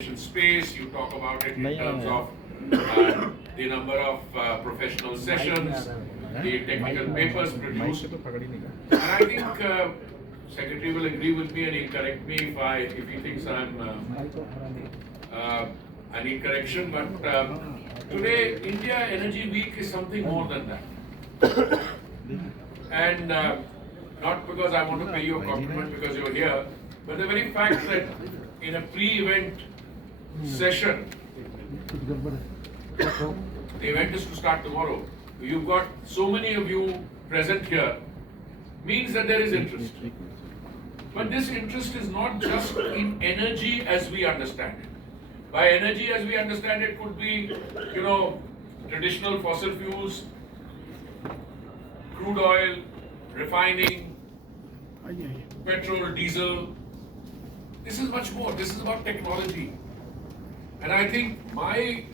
space, you talk about it in terms of the number of professional sessions, the technical papers produced. And I think Secretary will agree with me and he'll correct me if he thinks I need correction. But today, India Energy Week is something more than that. And not because I want to pay you a compliment because you're here, but the very fact that in a pre-event session, the event is to start tomorrow. You've got so many of you present here, means that there is interest. But this interest is not just in energy as we understand it. By energy as we understand it could be, traditional fossil fuels, crude oil, refining, petrol, diesel. This is much more. This is about technology. And I think my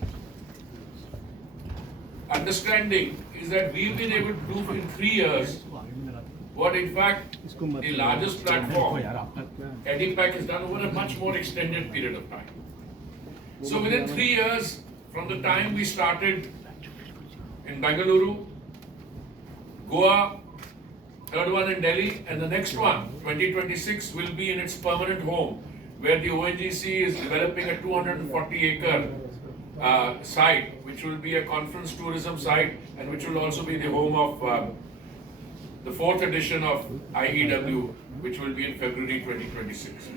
understanding is that we've been able to do in 3 years what in fact the largest platform, Hardeep, has done over a much more extended period of time. So within 3 years from the time we started in Bengaluru, Goa, third one in Delhi, and the next one, 2026, will be in its permanent home, where the ONGC is developing a 240-acre site, which will be a conference tourism site, and which will also be the home of the 4th edition of IEW, which will be in February 2026.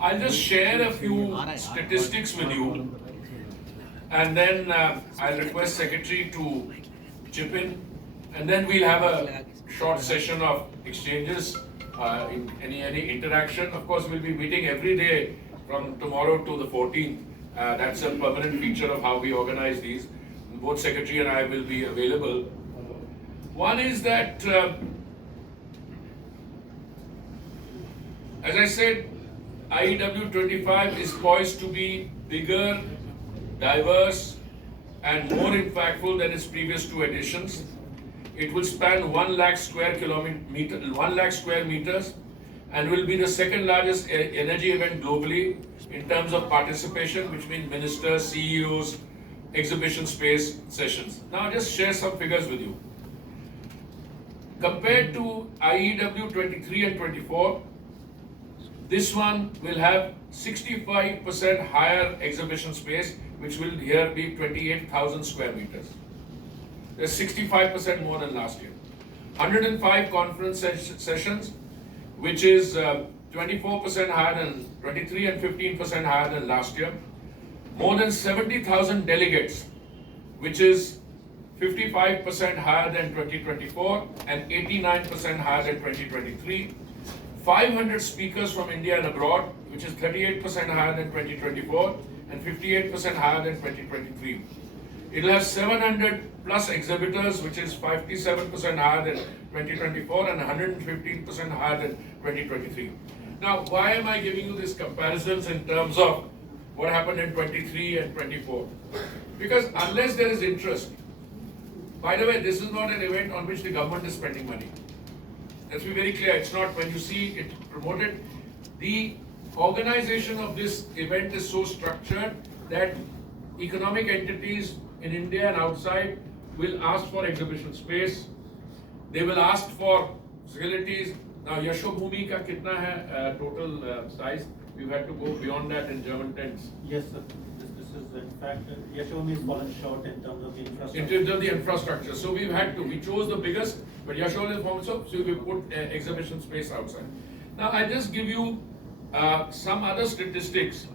I'll just share a few statistics with you, and then I'll request Secretary to chip in, and then we'll have a short session of exchanges, any interaction. Of course, we'll be meeting every day from tomorrow to the 14th. That's a permanent feature of how we organize these. Both Secretary and I will be available. One is that, as I said, IEW 25 is poised to be bigger, diverse, and more impactful than its previous 2 editions. It will span 1 lakh square meters, and will be the second largest energy event globally in terms of participation, which means ministers, CEOs, exhibition space sessions. Now, I'll just share some figures with you. Compared to IEW 23 and 24, this one will have 65% higher exhibition space, which will here be 28,000 square meters. There's 65% more than last year. 105 conference sessions, which is 24% higher than 23 and 15% higher than last year. More than 70,000 delegates, which is 55% higher than 2024 and 89% higher than 2023. 500 speakers from India and abroad, which is 38% higher than 2024 and 58% higher than 2023. It will have 700 plus exhibitors, which is 57% higher than 2024 and 115% higher than 2023. Now, why am I giving you these comparisons in terms of what happened in 23 and 24? Because unless there is interest, by the way, this is not an event on which the government is spending money. Let's be very clear, it's not. When you see it promoted, the organization of this event is so structured that economic entities in India and outside will ask for exhibition space. They will ask for facilities. Now, Yashobhumi ka kitna hai total size? We've had to go beyond that in German tents. Yes, sir. This is in fact, Yashobhumi has fallen short in terms of the infrastructure. In terms of the infrastructure. So we chose the biggest, but Yashobhumi is fallen short, so we put exhibition space outside. Now, I just give you some other statistics.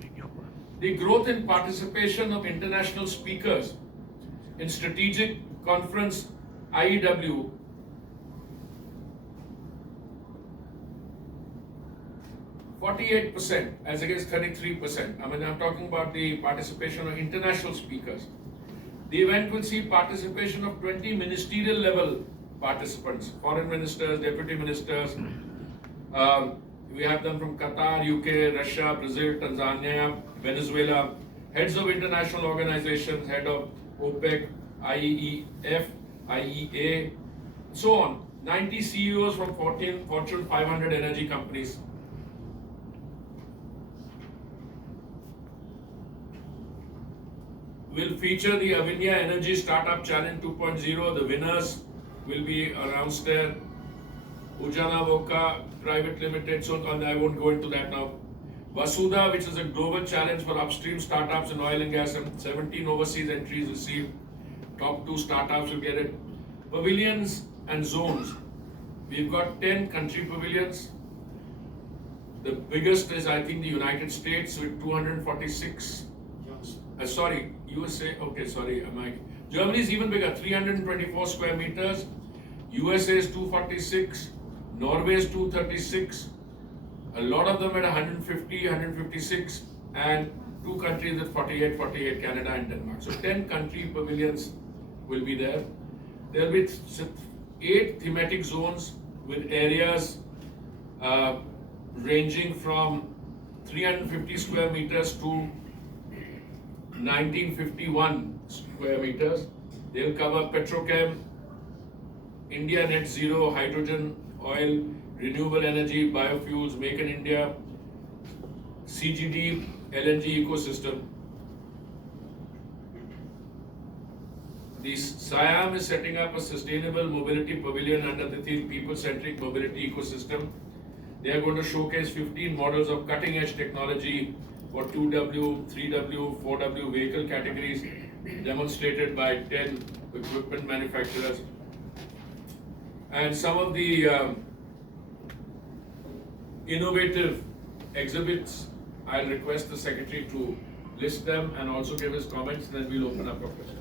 The growth in participation of international speakers in strategic conference IEW %, as against 33%. I mean, I'm talking about the participation of international speakers. The event will see participation of 20 ministerial level participants, foreign ministers, deputy ministers. We have them from Qatar, UK, Russia, Brazil, Tanzania, Venezuela, heads of international organizations, head of OPEC, IEF, IEA, so on. 90 CEOs from Fortune 500 energy companies. will feature the Avinya Energy Startup Challenge 2.0. The winners will be announced there. Ujana Voka Private Limited, so I won't go into that now. Vasudha, which is a global challenge for upstream startups in oil and gas, and 17 overseas entries received. Top 2 startups will get it. Pavilions and zones. We've got 10 country pavilions. The biggest is, I think, the United States with 246. Sorry, USA. Okay, sorry, Germany is even bigger, 324 square meters. USA is 246. Norway is 236. A lot of them at 150, 156, and 2 countries at 48, Canada and Denmark. So 10 country pavilions will be there. There will be 8 thematic zones with areas ranging from 350 square meters to 1951 square meters. They'll cover petrochem, India net zero, hydrogen, oil, renewable energy, biofuels, make in India, CGD, LNG ecosystem. The Siam is setting up a sustainable mobility pavilion under the theme people-centric mobility ecosystem. They are going to showcase 15 models of cutting-edge technology for 2W, 3W, 4W vehicle categories demonstrated by 10 equipment manufacturers. And some of the innovative exhibits, I'll request the Secretary to list them and also give his comments, then we'll open up for questions.